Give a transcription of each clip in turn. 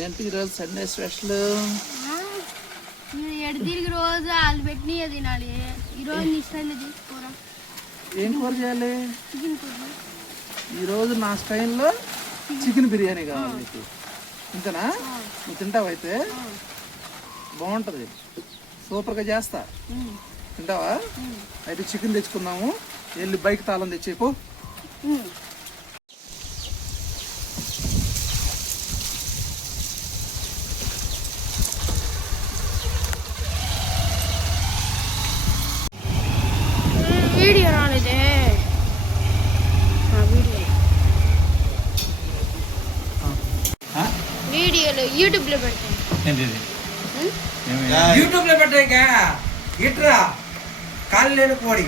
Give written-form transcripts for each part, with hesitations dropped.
ఏంటి ఈరోజు Sunday special? తిరిగి రోజు వాళ్ళు పెట్టిన తినాలి. ఈరోజు నీ స్టైల్లో తీసుకోరా. ఏం కూర చేయాలి? చికెన్ కూర. ఈరోజు నా స్టైల్లో చికెన్ బిర్యానీ కావాలి నీకు. ఇంతనా? నువ్వు తింటావు అయితే? బాగుంటుంది, సూపర్గా చేస్తా. తింటావా? అయితే చికెన్ తెచ్చుకుందాము. వెళ్ళి బైక్ తాళం తెచ్చేపో. వీడియో రాలేదే. వీడియోలో యూట్యూబ్లో పెట్టాను. యూట్యూబ్లో పెట్టాక ఇట్రా కాళ్ళు లేని కోడి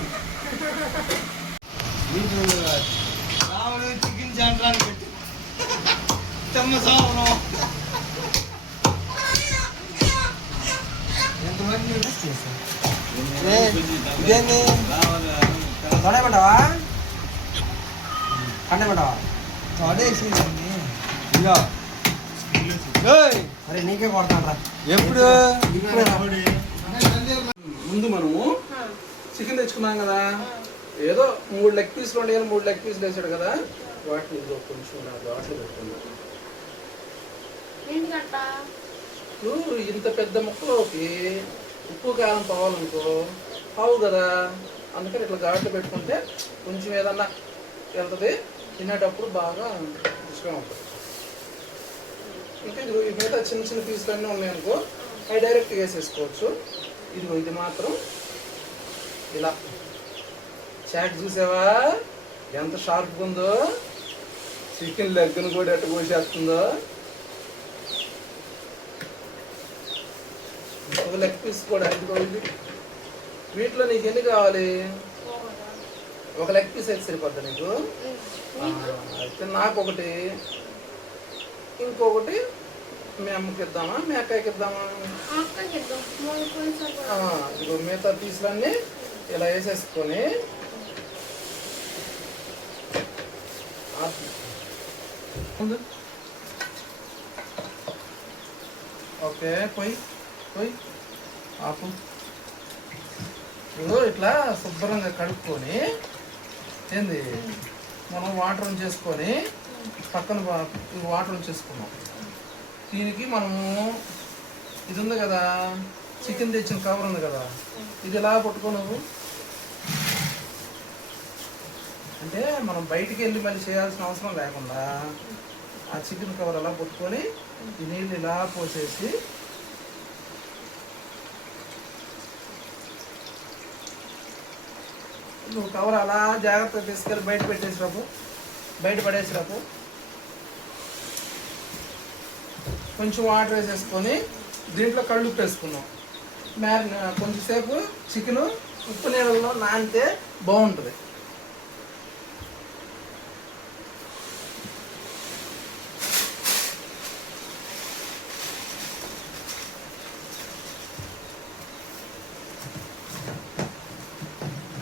రాముడు చికెన్ సెంటరాన్ని పెట్టి చెమ్మ సావరం ఎంతమంది ఇదేంది తొడబడ్డావా కండబడ్డావా తొడేసి ఇదో అరే నీకే కొడతాను రా. ఎప్పుడు ముందు మనము చికెన్ తెచ్చుకున్నాం కదా, ఏదో 3 లెగ్ పీసులు ఉండే 3 లెగ్ పీసులు వేసాడు కదా, వాటిని కొంచెం వాటిలో పెట్టుకున్నాం. ఇంత పెద్ద ముక్కలోకి ఉప్పు కారం పోవాలనుకో పావు కదా, అందుకని ఇట్లా ఘాట్లు పెట్టుకుంటే కొంచెం ఏదన్నా వెళ్తుంది, తినేటప్పుడు బాగా రుచిగా ఉంటుంది. ఇంకా ఇదిగో ఈ మిగతా చిన్న చిన్న పీసులు అన్నీ ఉన్నాయనుకో అవి డైరెక్ట్గా వేసేసుకోవచ్చు. ఇదిగో ఇది మాత్రం ఇలా చాట్ చూసావా ఎంత షార్ప్గా ఉందో, చికెన్ లెగ్ను కూడా ఎట్ట కోసేస్తుందో. ఒక లెగ్ పీస్ కూడా ఇదిగో ఇది. వీటిలో నీకు ఎన్ని కావాలి? ఒక లెగ్ పీస్ అయితే సరిపోద్దా నీకు? అయితే నాకు ఒకటి, ఇంకొకటి మీ అమ్మకి ఇద్దామా, మీ అక్కకి ఇద్దామా? ఇదిగో మిగతా పీసులన్నీ ఇలా వేసేసుకొని ఓకే పోయి పోయి ఆపు. ఇప్పుడు ఇట్లా శుభ్రంగా కడుక్కొని ఏంది మనం వాటర్ ఉంచేసుకొని పక్కన వాటర్ ఉంచేసుకున్నాం. దీనికి మనము ఇది ఉంది కదా, చికెన్ తెచ్చిన కవర్ ఉంది కదా, ఇది ఎలా పట్టుకో నువ్వు. అంటే మనం బయటికి వెళ్ళి మళ్ళీ చేయాల్సిన అవసరం లేకుండా ఆ చికెన్ కవర్ అలా పట్టుకొని ఈ నీళ్ళు ఇలా పోసేసి నువ్వు కవర్ అలా జాగ్రత్తగా తీసుకెళ్ళి బయట పడేసిరాపు. కొంచెం వాటర్ వేసేసుకొని దీంట్లో కళ్ళు ఉప్పు వేసుకున్నాం. కొంచెంసేపు చికెను ఉప్పు నీళ్ళలో నానితే బాగుంటుంది.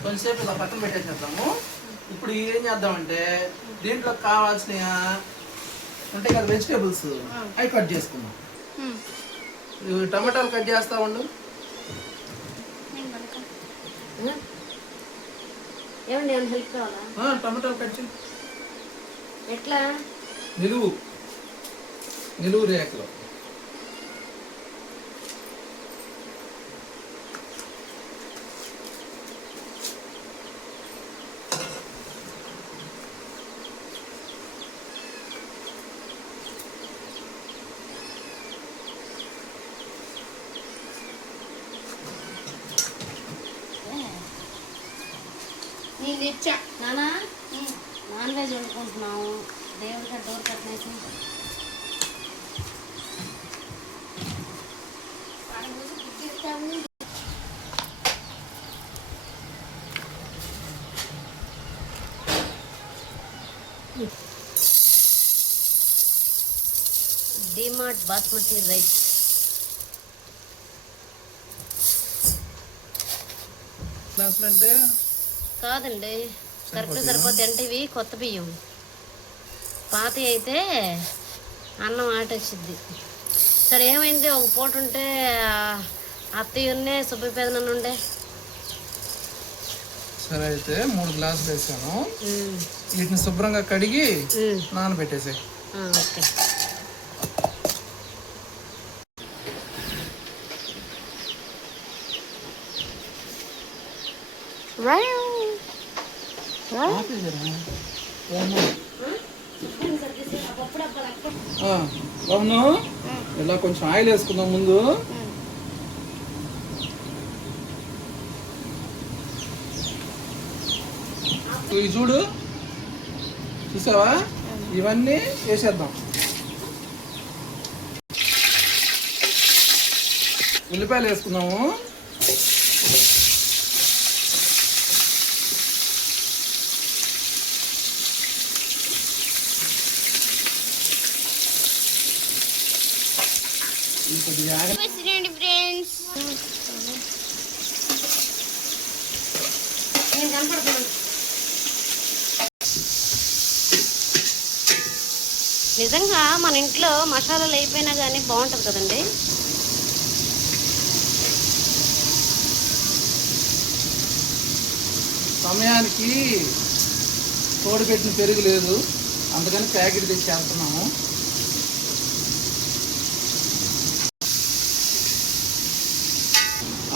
కొంచెంసేపు ఇలా పక్కన పెట్టేసేద్దాము. ఇప్పుడు ఏం చేద్దామంటే దీంట్లో కావాల్సిన ఉంటాయి కదా వెజిటేబుల్స్, అవి కట్ చేసుకుందాం. టమాటాలు కట్ చేస్తా ఉండు. టమాటాలు కట్ చేయి. ఎట్లా? నిలువు రేఖలో. నానా నాన్ వెజ్ వండుకుంటున్నాము, దేవుడికి డోర్ కట్టేసి. డిమార్ట్ బాస్మతి రైస్. అంటే కాదండి, కరెక్ట్ సరిపోతాయి. అంటే ఇవి కొత్త బియ్యం, పాత అయితే అన్నం ఆటొచ్చిద్ది. సరే ఏమైంది, ఒక పూట ఉంటే అత్తయ్యన్నే సుబ్బపేదనన్ను ఉండే. సరే అయితే 3 గ్లాసులు వేసాను. వీటిని శుభ్రంగా కడిగి నానబెట్టేసాయి. ఓకే. అవును, ఇలా కొంచెం ఆయిల్ వేసుకుందాం ముందు. ఇవి చూడు, చూసావా? ఇవన్నీ వేసేద్దాం. ఉల్లిపాయలు వేసుకుందాము. ఫ్రెండ్స్ నేను కనపడుతున్నాను. నిజంగా మన ఇంట్లో మసాలాలు అయిపోయినా కానీ బాగుంటుంది కదండి. సమయానికి తోడుపెట్టిన పెరుగు లేదు, అందుకని ప్యాకెట్ తెచ్చి వెళ్తున్నాము.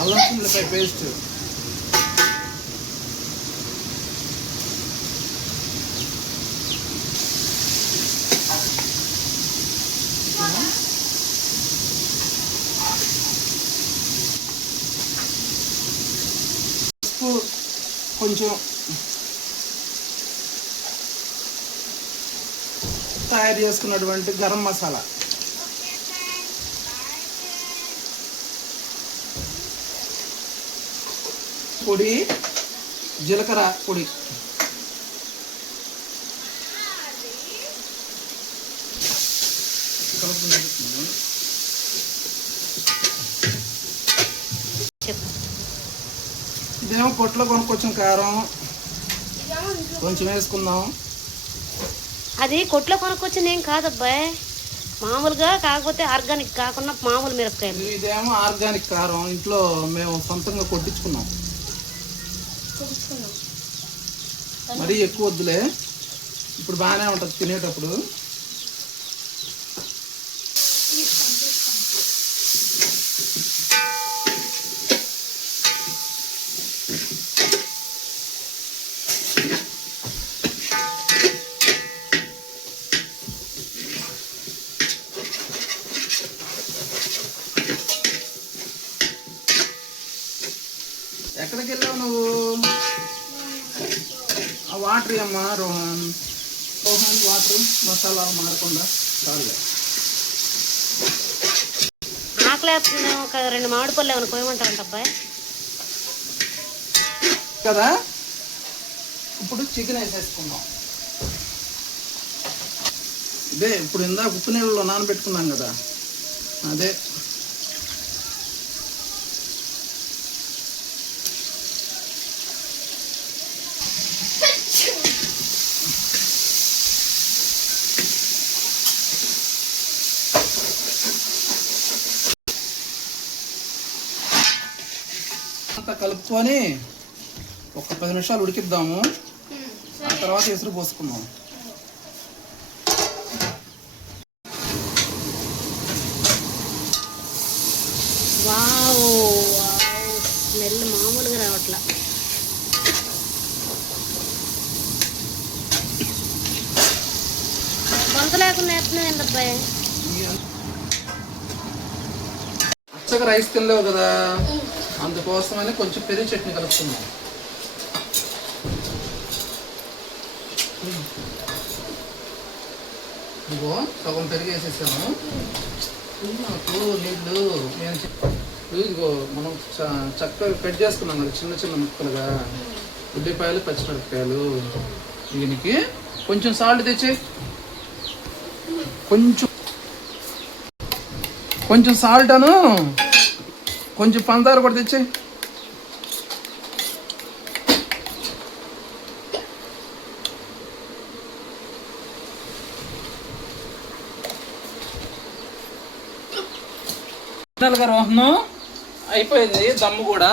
అల్లం ఉల్లిపాయ పేస్ట్, కొంచెం తయారు చేసుకున్నటువంటి గరం మసాలా, పొడి, జీలకర్ర పొడి, ఇదేమో పొట్లో కొనుక్కొచ్చిన కారం కొంచెం వేసుకుందాం. అది కొట్లో కొనుక్కొచ్చింది ఏం కాదబ్బాయి, మామూలుగా, కాకపోతే ఆర్గానిక్ కాకుండా మామూలు మిరపకాయలు. ఇదేమో ఆర్గానిక్ కారం, ఇంట్లో మేము సొంతంగా కొట్టించుకున్నాం. మరీ ఎక్కువ వద్దులే, ఇప్పుడు బాగానే ఉంటుంది తినేటప్పుడు. ఎక్కడికి వెళ్ళావు నువ్వు? ఆ వాటర్ అమ్మా రోహన్, వాటర్ మసాలాలు మారకుండా చాలు. ఆకలేస్తుంది, ఒక 2 మామిడి పళ్ళు ఏమైనా కోయమంటారంట అబ్బాయి కదా. ఇప్పుడు చికెన్ వేసేసుకుందాం. ఇదే ఇప్పుడు ఇందాక ఉప్పు నీళ్ళలో నానబెట్టుకున్నాం కదా, అదే. అంతా కలుపుకొని ఒక 10 నిమిషాలు ఉడికిద్దాము. ఆ తర్వాత ఎసురు పోసుకుందాం. వావ్, స్మెల్ మామూలుగా రావట్లా. బంత లేకుండా వేస్తున్నావు ఏంటబ్బాయి? అచ్చగా రైస్ తినలేవు కదా, అందుకోసమని కొంచెం పెరుగు చట్నీ కలుపుతున్నాం. ఇదిగో సగం పెరుగు వేసేసాము. నాకు నీళ్ళు ఇదిగో మనం చక్కగా కట్ చేసుకున్నాం కదా చిన్న చిన్న ముక్కలుగా, ఉల్లిపాయలు, పచ్చిమిరపకాయలు. దీనికి కొంచెం సాల్ట్ తెచ్చే, కొంచెం సాల్ట్ అను, కొంచెం పంచదార కూడా తెచ్చే. ఫైనల్గా రోహన్ అయిపోయింది దమ్ము కూడా.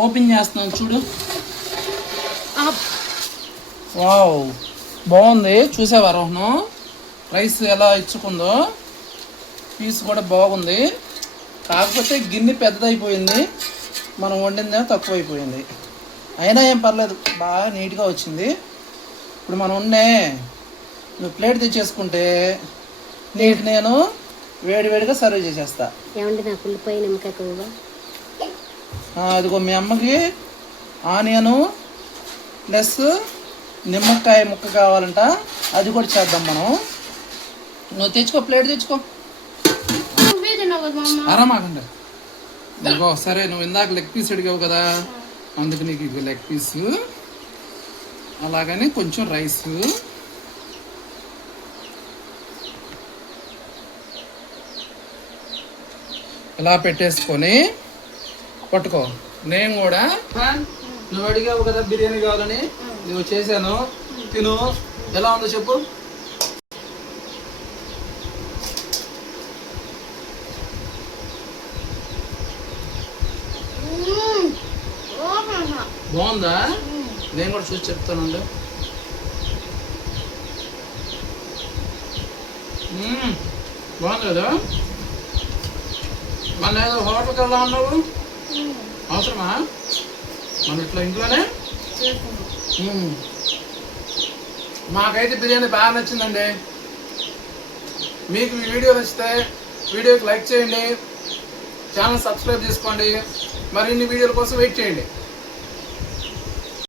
ఓపెన్ చేస్తున్నాను చూడు. వావ్, బాగుంది. చూసావా రోహన్ రైస్ ఎలా ఇచ్చుకుందో? పీస్ కూడా బాగుంది. కాకపోతే గిన్నె పెద్దదైపోయింది, మనం వండిందే తక్కువ అయిపోయింది. అయినా ఏం పర్లేదు, బాగా నీట్గా వచ్చింది. ఇప్పుడు మనం నువ్వు ప్లేట్ తెచ్చేసుకుంటే నీకు నేను వేడివేడిగా సర్వ్ చేసేస్తా. ఏమండి నాకు ఉల్లిపాయ నిమ్మకాయ ఎక్కువగా. అదిగో మీ అమ్మకి ఆనియను ప్లస్ నిమ్మకాయ ముక్క కావాలంట, అది కూడా చేద్దాం మనం. నువ్వు తెచ్చుకో, ప్లేట్ తెచ్చుకో. నువ్వే తిన్నావు కదా మా అమ్మ. ఆరామాకండి. ఇదిగో సరే, నువ్వు ఇందాక లెగ్ పీస్ అడిగావు కదా, అందుకు నీకు ఇక లెగ్ పీసు, అలాగని కొంచెం రైసు. ఇలా పెట్టేసుకొని పట్టుకో. నేను కూడా నువ్వు అడిగావు కదా బిర్యానీ కావాలని, నువ్వు చేశాను, తిను. ఎలా ఉందో చెప్పు. బాగుందా? నేను కూడా చూసి చెప్తానండి. బాగుంది కదా? మళ్ళీ ఏదో హోటల్కి వెళ్దాం అన్నావు, అవసరమా? మన ఇట్లా ఇంట్లోనే. మాకైతే బిర్యానీ బాగా నచ్చిందండి. మీకు ఈ వీడియో నచ్చితే వీడియోకి లైక్ చేయండి, ఛానల్ సబ్స్క్రైబ్ చేసుకోండి, మరిన్ని వీడియోల కోసం వెయిట్ చేయండి.